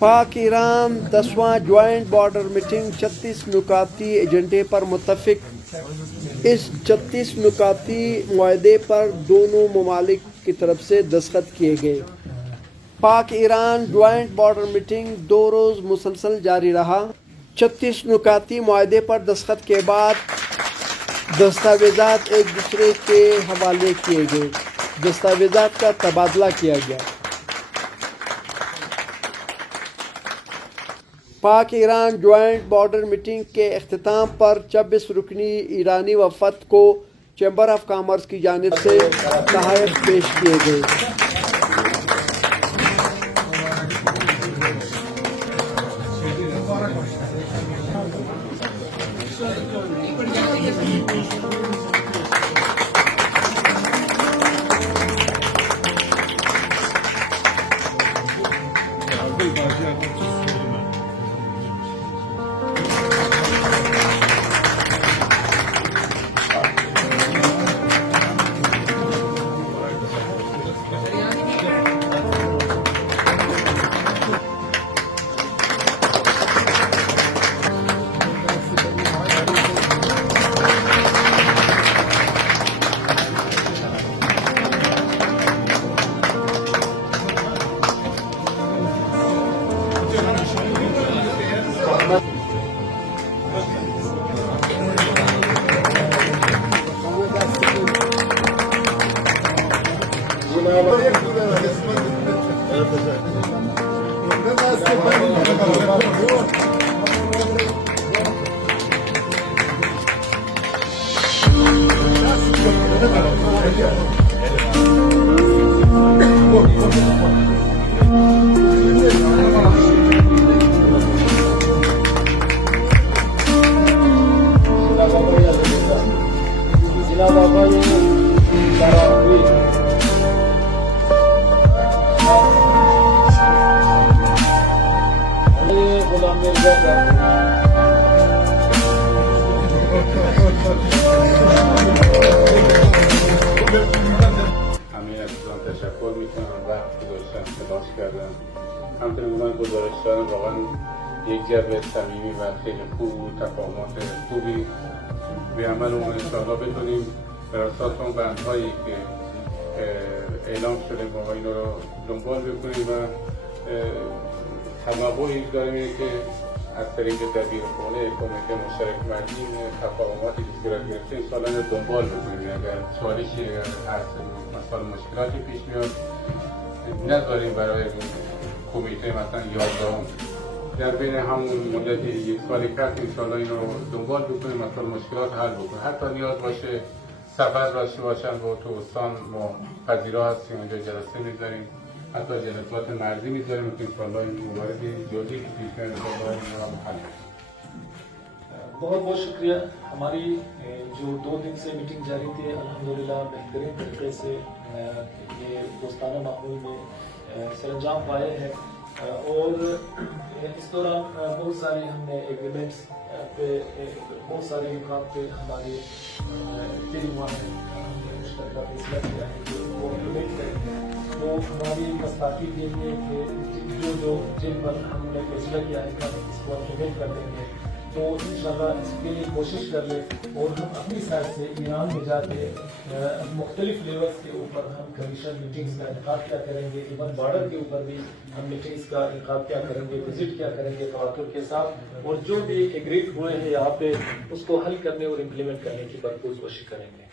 पाक ईरान 10वां joint border meeting 36 नुकाती एजेंडे पर मुत्तफिक। इस 36 नुकाती मुआहदे पर दोनों ममालिक की तरफ से दस्तखत किए गए। पाक ईरान ज्वाइंट बॉर्डर मीटिंग 2 रोज़ मुसलसल जारी रहा। 36 नुकाती मुआहदे पर दस्तखत के बाद दस्तावेज़ात एक दूसरे के हवाले किए गए। दस्तावेज़ात का तबादला किया गया। पाक ईरान ज्वाइंट बॉर्डर मीटिंग के अख्तिताम पर 26 रुकनी ईरानी वफद को चैम्बर ऑफ कॉमर्स की जानिब से तहफ़ पेश किए गए। تشکر میکنم وقت گذاشتن تلاش کردن. همطور من گزارش دارم واقعا یک جبه صمیمی و خیلی خوب و تفاهمات خوبی به عمل اون انشاءالله بتونیم بر اساس اون بندهایی که اعلام شده ما اینا رو دنبال بکنیم و تنوعی داریم اینه که از طریق دبیرخانه کمیته مشترک مردم تفاهماتی که صورت گرفته انشاءالله اینو دنبال بکنیم. اگر چالشی هست مثلا مشکلاتی پیش میاد نذاریم برای کمیته مثلا 11 در بین همون مدت یک سالی که انشاءالله اینو دنبال بکنیم مثلا مشکلات حل بکنیم. حتی نیاز باشه سفر داشته باشن با تو استان ما پذیرا هستیم اونجا جلسه میذاریم، حتی جلسات مرزی میذاریم که انشاءالله این موارد جدی که پیش میاد انشاءالله اینو هم حل کنیم. बहुत बहुत शुक्रिया। हमारी जो 2 दिन से मीटिंग जारी थी अल्हम्दुलिल्लाह बेहतरीन तरीके से ये दोस्ताना माहौल में सरंजाम पाए हैं और इस दौरान बहुत सारी हमने एग्रीमेंट्स पे बहुत सारे मुकाम पे हमारे तय हुआ है, हमने मुश्तरका फैसला किया है कि वो इम्प्लीमेंट करें। तो हमारी मस्ताकी टीम ने जो जिन पर हमने फैसला किया है कि हम इसको इम्प्लीमेंट कर देंगे तो इंशाल्लाह इसके लिए कोशिश कर ले और हम अपनी साइड से ईरान में जाके मुख्तलिफ लेवल्स के ऊपर हम कमीशन मीटिंग्स का इनकाद क्या करेंगे, इवन बॉर्डर के ऊपर भी हम मीटिंग्स का इनकाद क्या करेंगे, विजिट क्या करेंगे खवातून के साथ और जो भी एग्रीड हुए हैं यहाँ पे उसको हल करने और इम्प्लीमेंट करने की भरपूर कोशिश करेंगे।